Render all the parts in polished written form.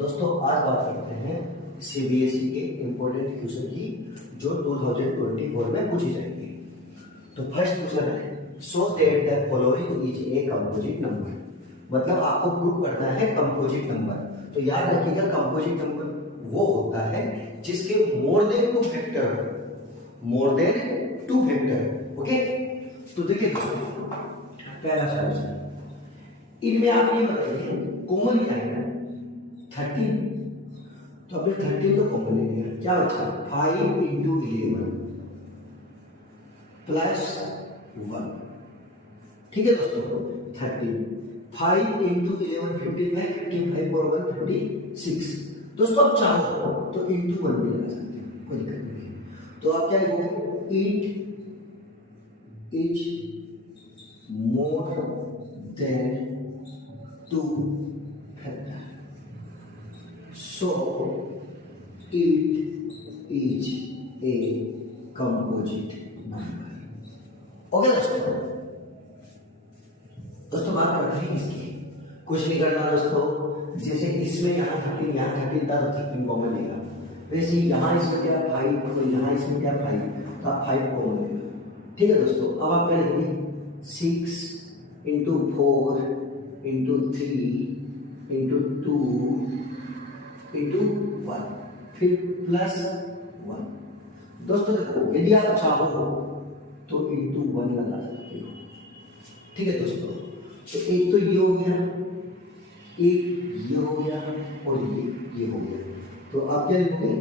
दोस्तों आज बात करते हैं सीबीएसई के इम्पोर्टेंट क्वेश्चन की जो 2024 में पूछी जाएंगी। तो फर्स्ट क्वेश्चन है so that the following is a composite number, मतलब आपको प्रूव करना है कंपोजिट नंबर। तो याद रखिएगा कंपोजिट नंबर वो होता है जिसके मोर देन टू फैक्टर हो, more than two factor. Okay, तो देखिए पहला सवाल इनमें आप ये बताइए कॉमन क्या है 13, तो आपने 13 को कॉमन ले लिया, क्या बचा 5 इंटू 11 प्लस 1। ठीक है दोस्तों, 13 5 इंटू 11 55, 55 और 1 56। दोस्तों आप चाहो तो इंटू 1 भी लगा सकते हैं, कोई दिक्कत नहीं है। तो आप क्या लिखोगे it is more than 2 factor, so it is a composite number। Okay दोस्तों बात करते हैं इसकी, कुछ नहीं करना दोस्तों। जैसे इसमें यहाँ 13 यहाँ 13 था तो 13 कॉमन लेगा, वैसे यहाँ इसमें क्या 5 तो यहाँ इसमें क्या 5, तो आप 5 कॉमन लेगा। ठीक है दोस्तों, अब आप क्या लिखेंगे 6 इंटू 4 इंटू 3 इंटू 2 इंटू 1 फिर प्लस 1। दोस्तों देखो यदि आप चाहो तो इंटू 1 लगा सकते हो। ठीक है दोस्तों, तो एक तो ये हो गया, एक ये हो गया और ये हो गया। तो आप क्या लिखोगे,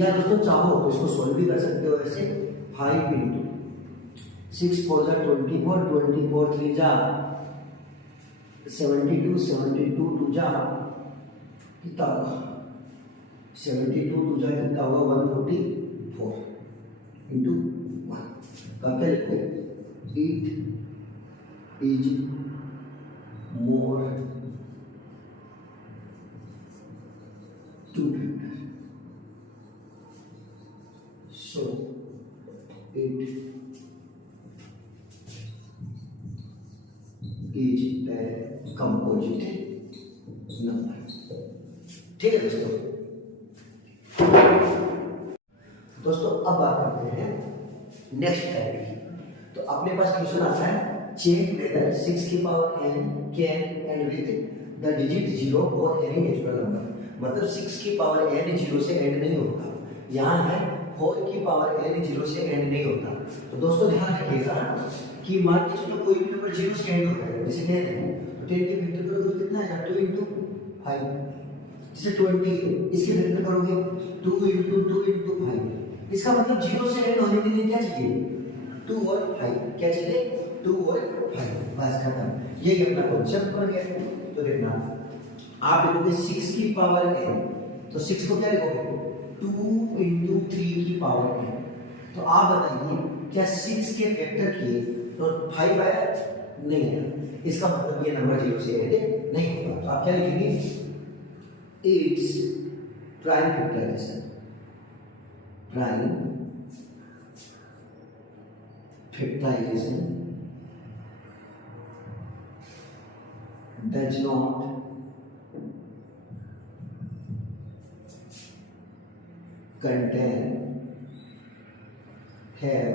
या दोस्तों चाहो तो इसको सॉल्व भी कर सकते हो ऐसे 5 इंटू 6 4 जा 24 24 3 जा 72 72 2 जा कितना 72 2 जा कितना होगा 144 इंटू 1। तो क्या लिखोगे it is more two factor, so it is a composite number. ठीक है दोस्तों अब बात करते हैं नेक्स्ट टाइप की। तो अपने पास क्वेश्चन आता है चेक वेदर 6 की power n can and with the digit 0 और एनी नेचुरल नंबर, मतलब 6 की पावर n 0 से एंड नहीं होता, यहाँ है 4 की पावर n 0 से एंड नहीं होता। तो दोस्तों ध्यान रखिएगा कि मान के चलो कोई भी नंबर 0 से एंड होता है, जैसे 10 है तो 10 के फैक्टर करोगे तो कितना आएगा 2 इंटू 5। जैसे 20 इसके फैक्टर करोगे 2 इंटू 2 इंटू 5। इसका मतलब 0 से एंड होने के लिए क्या चाहिए 2 और 5, क्या चाहिए 2 और 5, बस खत्म। यही अपना कॉन्सेप्ट बन गया। तो देखना आप लिखोगे 6 की पावर n, तो 6 को क्या लिखोगे 2 इंटू 3 की पावर n। तो आप बताइए क्या 6 के फैक्टर किए तो 5 आया नहीं आया, इसका मतलब ये नंबर 0 से एंड नहीं होगा। तो आप क्या लिखेंगे it's prime factorisation, prime factorisation does not contain have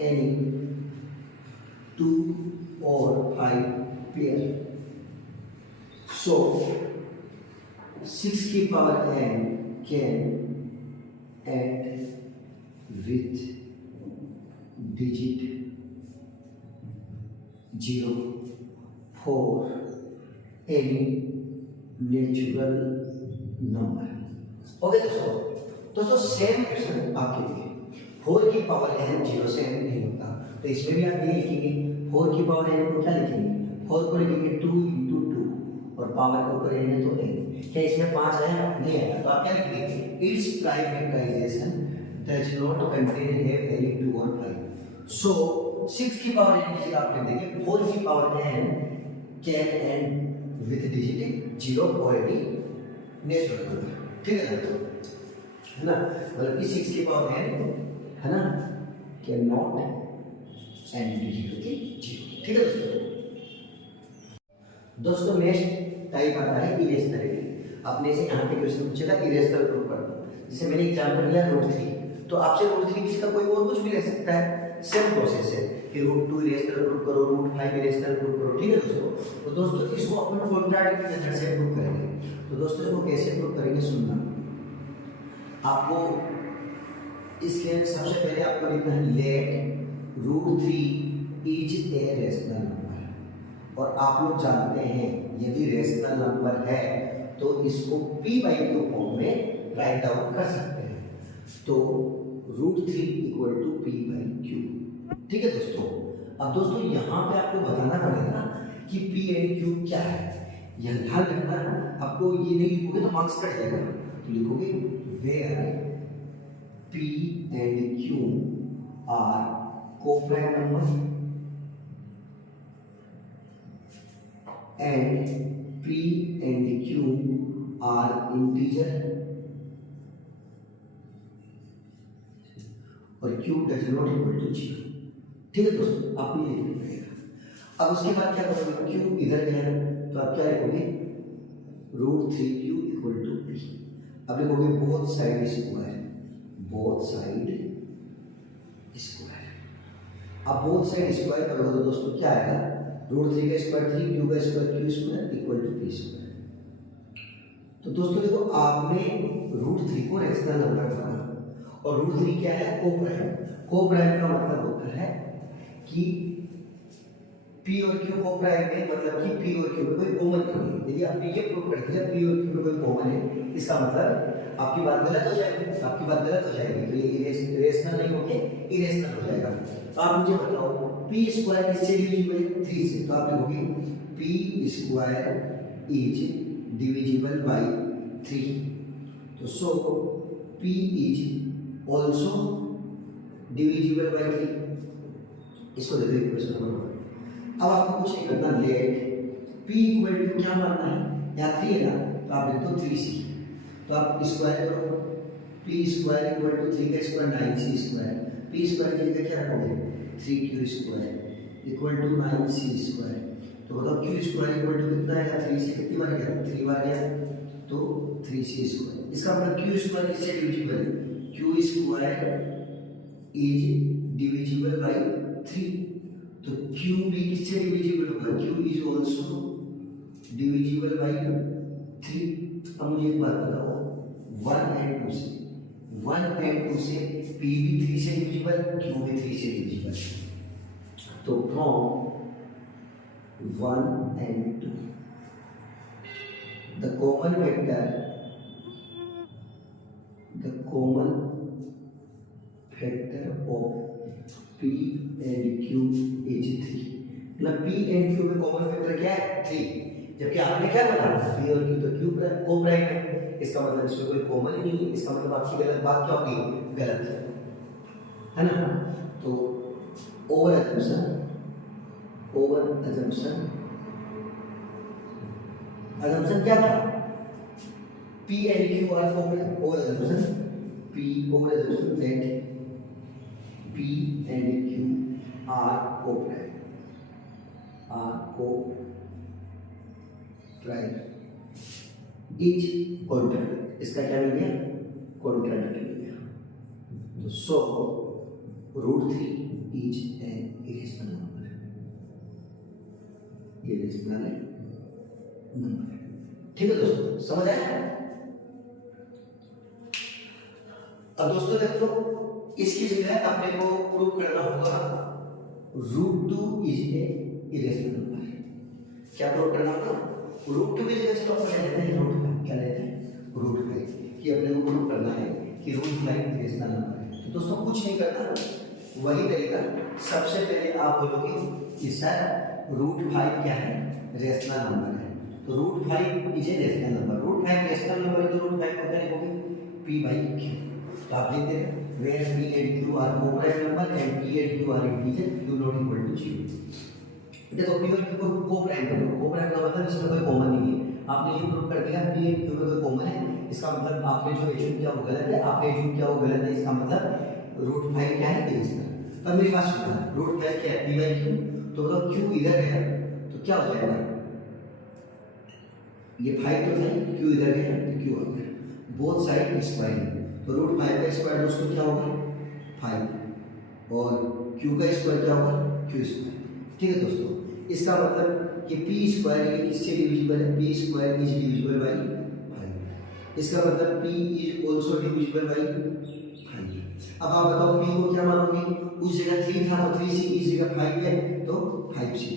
any 2 or 5 pair, so 6 की power n can add with digit 0 for any natural number। Okay दोस्तों सेम क्वेश्चन आपके लिए 4 की पावर n 0 से n नहीं होता, तो इसमें भी आप ये लिखेंगे 4 की पावर n को क्या लिखेंगे 4 को लिखेंगे 2 इंटू 2 और पावर को करेंगे तो n। क्या इसमें 5 आया नहीं आया, तो आप क्या लिखेंगे it's prime factorisation does not contain have any 2 और 5। सो 6 की पावर n की जगह आप लिख देंगे 4 की power n can and with digit 0 और एनी नेचुरल नंबर। ठीक है ना, मतलब कि 6 की पावर n है ना कैन नॉट एंड डिजिट 0। ठीक है दोस्तों नेक्स्ट टाइप आता है इरेशनलिटी। अपने से यहाँ पे क्वेश्चन पूछेगा इरेशनल प्रूफ कर दो। जैसे मैंने एग्जांपल लिया √3, तो आपसे √3 किसी का कोई और कुछ भी ले सकता है, सेम प्रोसेस है कि √2 इरेशनल प्रूफ करो, √5 इरेशनल प्रूफ करो, ठीक है दोस्तों। तो दोस्तों इसको अपन कॉन्ट्राडिक्ट मेथड से प्रूफ करेंगे। तो दोस्तों इसको कैसे प्रूफ करेंगे सुनना। आपको इसके सबसे पहले आपको लिखना है let √3 is a rational number, और आप लोग जानते हैं यदि रेशनल नंबर है तो इसको p/q फॉर्म में राइट डाउन कर सकते हैं। तो √3 = p/q, ठीक है दोस्तों। अब दोस्तों यहाँ पे आपको बताना पड़ेगा कि p एंड q क्या है, यह ध्यान रखना। आपको ये नहीं लिखोगे तो मार्क्स कट जाएगा, तो लिखोगे where p and q are coprime number and p and q are integer और q does not equal to 0, ठीक है दोस्तों। आपको ये लिखना पड़ेगा। अब उसके बाद क्या करोगे, q इधर गया तो आप क्या लिखोगे √3q = p। अब लिखोगे both side square, both side square. अब बोथ साइड स्क्वायर करोगे तो दोस्तों क्या आएगा, √3 का स्क्वायर 3, q का square q square = p square. तो दोस्तों देखो आपने √3 को रेशनल नंबर बनाया, और √3 क्या है, कोप्राइम। कोप्राइम का मतलब होता है कि p और q कोप्राइम है, मतलब कि p और q में कोई कॉमन नहीं है। यदि आपने ये प्रूव कर दिया p और q में कोई कॉमन है, इसका मतलब आपकी बात गलत हो जाएगी, आपकी बात गलत हो जाएगी, तो ये रेशनल नहीं होके इरेशनल हो जाएगा। तो आप मुझे बताओ p स्क्वायर किससे डिविजिबल है, 3 से, तो आप लिखोगे p square is divisible by 3। तो सो p is also divisible by 3। इसको देखो इक्वेशन नंबर 1। अब आपको कुछ नहीं करना, लेट p = क्या मानना है, यहाँ 3 है ना, तो आप लिख दो 3c। तो आप स्क्वायर करो, p स्क्वायर = 3 का square 9c square, p square की जगह क्या रखोगे 3q स्क्वायर = 9c स्क्वायर। तो बताओ q स्क्वायर = कितना आएगा, 3 से कितनी बार गया, 3 बार गया, तो 3c स्क्वायर। इसका मतलब q स्क्वायर किससे डिविजिबल है, q square is divisible by 3। तो q भी किससे डिविजिबल होगा, q is also divisible by 3। अब मुझे एक बात बताओ, 1 and 2 से, 1 and 2 से p भी 3 से डिविजिबल, q भी 3 से डिविजिबल। तो from 1 and 2 the common factor of p and q is 3। मतलब p and q में कॉमन फैक्टर क्या है, 3। जबकि आपने क्या बताया p और q तो q कोप्राइम है, इसका मतलब इसमें कोई कॉमन ही नहीं है। इसका मतलब आपकी गलत बात क्या होगी, गलत है ना। तो ओवर अजम्पशन क्या था, p and q are coprime. Over assumption that p and q are coprime, is contradict. इसका क्या मिल गया, कॉन्ट्राडिक्ट मिल गया। तो so √3 is an irrational number, irrational number, ठीक है दोस्तों, समझ आया। अब दोस्तों देखो इसकी जगह अपने को प्रूव करना होगा √2 इज ए इरेशनल नंबर। क्या प्रूव करना होगा, √2 की जगह से अपन ले लेते हैं √5, क्या लेते हैं √5, कि अपने को प्रूव करना है कि √5 इरेशनल नंबर है। तो दोस्तों कुछ नहीं करना, वही तरीका। सबसे पहले आप बोलोगे कि सर √5 क्या है, रेशनल नंबर है। तो √5 is a rational number, √5 rational number है, तो √5 को क्या लिखोगे, p/q। तो आप लिखते हैं where p and q are coprime number and p and q are integer, q not equal to 0। देखो p और q को कोप्राइम करो, कोप्राइम का मतलब इसमें कोई कॉमन नहीं है। आपने ये प्रूव कर दिया p and q में कोई कॉमन है, इसका मतलब आपने जो एज्यूम किया वो गलत है, आपने एज्यूम किया वो गलत है। इसका मतलब √5 क्या है, इरेशनल। अब मेरी बात सुनो, √5 क्या है, p/q। तो मतलब q इधर है तो क्या हो जाएगा, ये 5 तो था, क्यू इधर गया तो क्यू आ गया, बोथ साइड स्क्वायर, तो रूट 5 का स्क्वायर दोस्तों क्या होगा 5, और क्यू का स्क्वायर क्या होगा क्यू स्क्वायर। ठीक है दोस्तों, इसका मतलब ये पी स्क्वायर ये किससे डिविजिबल है, P square is divisible by 5, इसका मतलब P is also divisible by 5। अब आप बताओ पी को क्या मानोगे, उस जगह 3 था तो 3 से, इस जगह 5 है तो 5 से।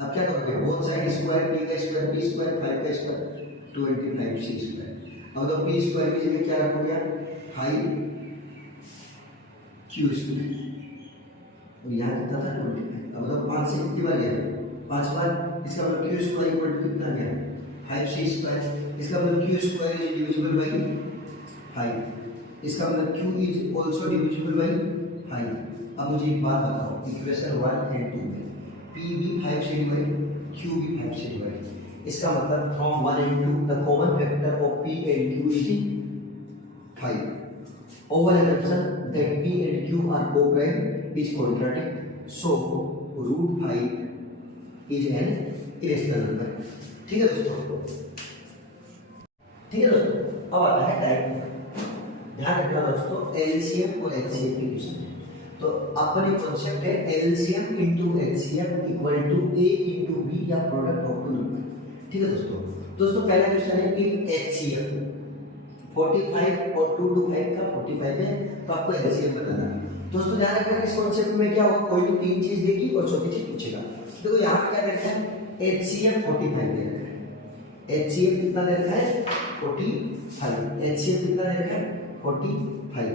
अब क्या करोगे, बोथ साइड स्क्वायर, पी का स्क्वायर पी स्क्वायर, 5 का स्क्वायर 25 सी स्क्वायर। अब तो पी स्क्वायर की जगह क्या रखोगे 5 क्यू स्क्वायर, और यहाँ कितना था 25। अब तो 5 से कितनी बार गया 5 बार, इसका मतलब क्यू स्क्वायर इक्वल टू कितना गया 5 सी स्क्वायर, इसका मतलब Q square is divisible by 5, इसका मतलब Q is also divisible by 5। अब मुझे एक बात बताओ, इक्वेशन 1 एंड 2 में पी भी 5 से डिवाइड, क्यू भी 5 से डिवाइड, इसका मतलब from 1 and 2 the common factor of P and Q is 5। Over an assumption that p and q are co-prime is quadratic, so root 5 is an irrational number। ठीक है दोस्तों, ठीक है दोस्तों, अब आता है टाइप। ध्यान रखना दोस्तों, एलसीएम और एचसीएफ की क्वेश्चन है, तो अपने कॉन्सेप्ट है LCM into HCF equal to A into B या प्रोडक्ट ऑफ टू नंबर। ठीक है दोस्तों, पहला क्वेश्चन है इफ एचसीएफ 45 और 2 to 5 का 45 है, तो आपको एलसीएम बताना है। दोस्तों ध्यान रखना इस कॉन्सेप्ट में क्या होगा, कोई भी 3 चीज देगी और छोटी चीज पूछेगा। देखो यहाँ पे क्या देखा है, एचसीएफ 45 दे रखा है, एचसीएफ कितना दे रखा है 45, एचसीएफ कितना दे रखा है 45,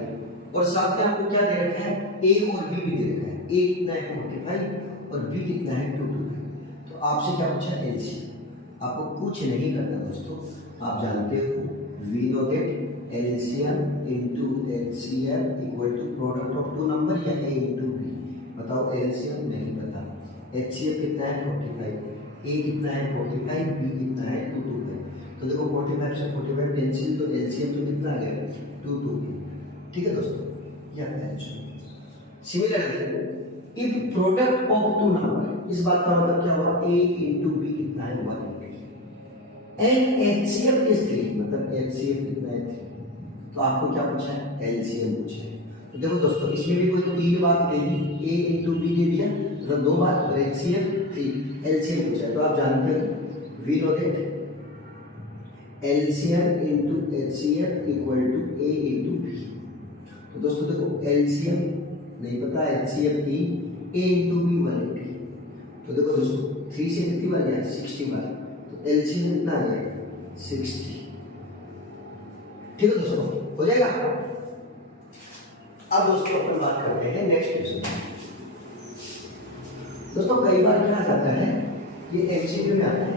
और साथ में आपको क्या दे रखा है ए और बी भी दे रखा है, ए कितना है 45 और बी कितना है 2 to 5। तो आपसे क्या पूछा एलसीएम, आपको कुछ नहीं करना दोस्तों, आप जानते हो we know that LCM into HCF equal to product of two number या A into B। बताओ LCM नहीं पता, HCF कितना है 45, A कितना है 45, B कितना है 2 to 5। तो देखो 45 से 45 कैंसिल, तो LCM तो कितना आ गया 2 to 8। ठीक है दोस्तों, ये आता है। Similarly if product of two number, इस बात का मतलब क्या हुआ A into B कितना है 1 एंड एचसीएफ इज 3, मतलब एलसीएम कितना है 3, तो आपको क्या पूछा है एलसीएम पूछा है। तो देखो दोस्तों, इसमें भी कोई 3 बात दे दी, ए इंटू बी दे दिया, मतलब 2 बात, और एचसीएम 3, एलसीएम पूछा है। तो आप जानते हो we know that LCM into HCF equal to A into B. तो दोस्तों देखो एलसीएम नहीं पता, एचसीएफ 3, ए इंटू बी 180। तो देखो दोस्तों 3 से कितनी बार गया 60 बार, एलसीएम कितना आ गया 60। ठीक है दोस्तों, हो जाएगा। अब दोस्तों अपन बात करते हैं नेक्स्ट क्वेश्चन। दोस्तों कई बार क्या आता है, ये एमसीक्यू में आता है,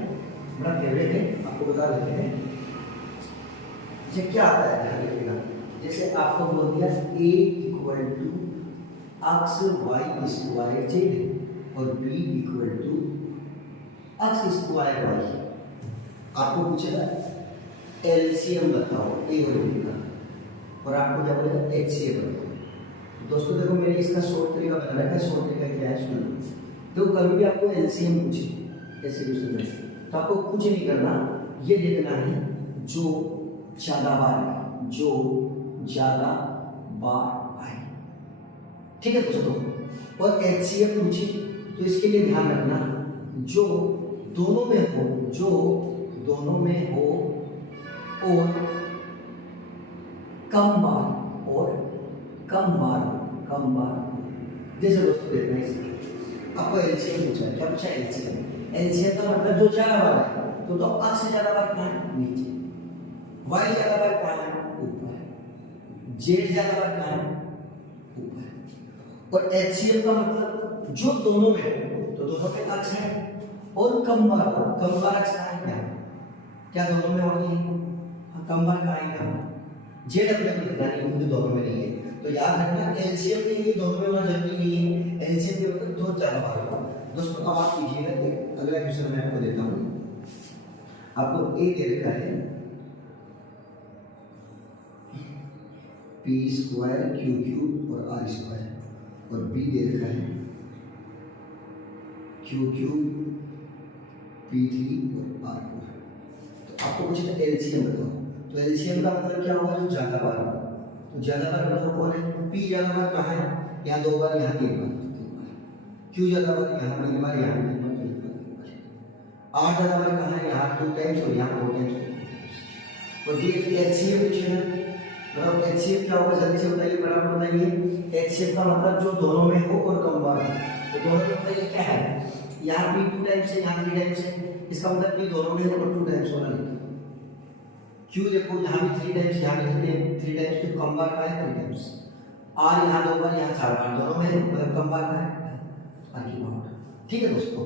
बड़ा फेवरेट है, आपको बता देते हैं। ये क्या आता है ध्यान रखिएगा, जैसे आपको बोल दिया a equal to x y square z और b equal to x square y. आपको पूछेगा एलसीएम बताओ ए और बी का, और आपको क्या बोलेगा एचसीएफ बताओ। दोस्तों देखो मैंने इसका शॉर्ट तरीका बता रखा है, शॉर्ट तरीका क्या है सुनो। तो कभी भी आपको एलसीएम पूछे ऐसे क्वेश्चन में, तो आपको कुछ नहीं करना, ये देखना है जो ज्यादा बार आए, जो ज्यादा बार आए। ठीक है दोस्तों, और एचसीएफ पूछे तो इसके लिए ध्यान रखना जो दोनों में हो, जो दोनों में हो और कम बार, और कम बार। जैसे दोस्तों देखना है, आपको एलसीएम पूछा है, क्या पूछा है एलसीएम। एलसीएम का मतलब जो ज्यादा बार है, तो एक्स से ज्यादा बार कहाँ है नीचे, वाई ज्यादा बार कहाँ है ऊपर, जेड ज्यादा बार कहाँ है ऊपर। और एचसीएफ का मतलब जो दोनों में हो, तो दोनों में एक्स है और कम बार एक्स कहाँ है, क्या दोनों में होगी, कम बार कहाँ है जेड, अपने को लिखना नहीं, मुझे दोनों में नहीं है। तो याद रखना एलसीएम के लिए दोनों में होना जरूरी नहीं है, एलसीएम के मतलब दो ज्यादा बार होगा। दोस्तों अब आप कीजिएगा, एक अगला क्वेश्चन मैं आपको देता हूँ। आपको ए दे रखा है पी स्क्वायर क्यू क्यूब और आर स्क्वायर, और बी दे रखा है क्यू क्यूब पी 3 और आर 4। आपको कुछ एलसीएम बताओ, तो एलसीएम का मतलब क्या होगा, जो ज्यादा बार, तो ज्यादा बार मतलब कौन है, पी ज्यादा बार कहाँ है, यहाँ 2 बार, यहाँ 3 बार, क्यू ज्यादा बार, यहाँ 3 बार, यहाँ 3 बार, 3 बार, आर ज्यादा बार कहाँ है, यहाँ 2 टाइम्स और यहाँ 4 टाइम्स। और ये एचसीएफ कुछ है, मतलब एचसीएफ क्या होगा, जल्दी से बताइए, बराबर बताइए। एचसीएफ का मतलब जो दोनों में हो और कम बार, तो दोनों में बताइए क्या है, यहाँ पी 2 टाइम्स है, यहाँ 3 टाइम्स है, इसका मतलब पी दोनों में और 2 टाइम्स होना लिखिए। क्यू देखो यहाँ भी 3 टाइम्स, यहाँ भी 3 टाइम्स, तो कम बार का है 3 टाइम्स। आर यहाँ 2 बार, यहाँ 4 बार, दोनों में मतलब कम बार का है आर की पावर। ठीक है दोस्तों।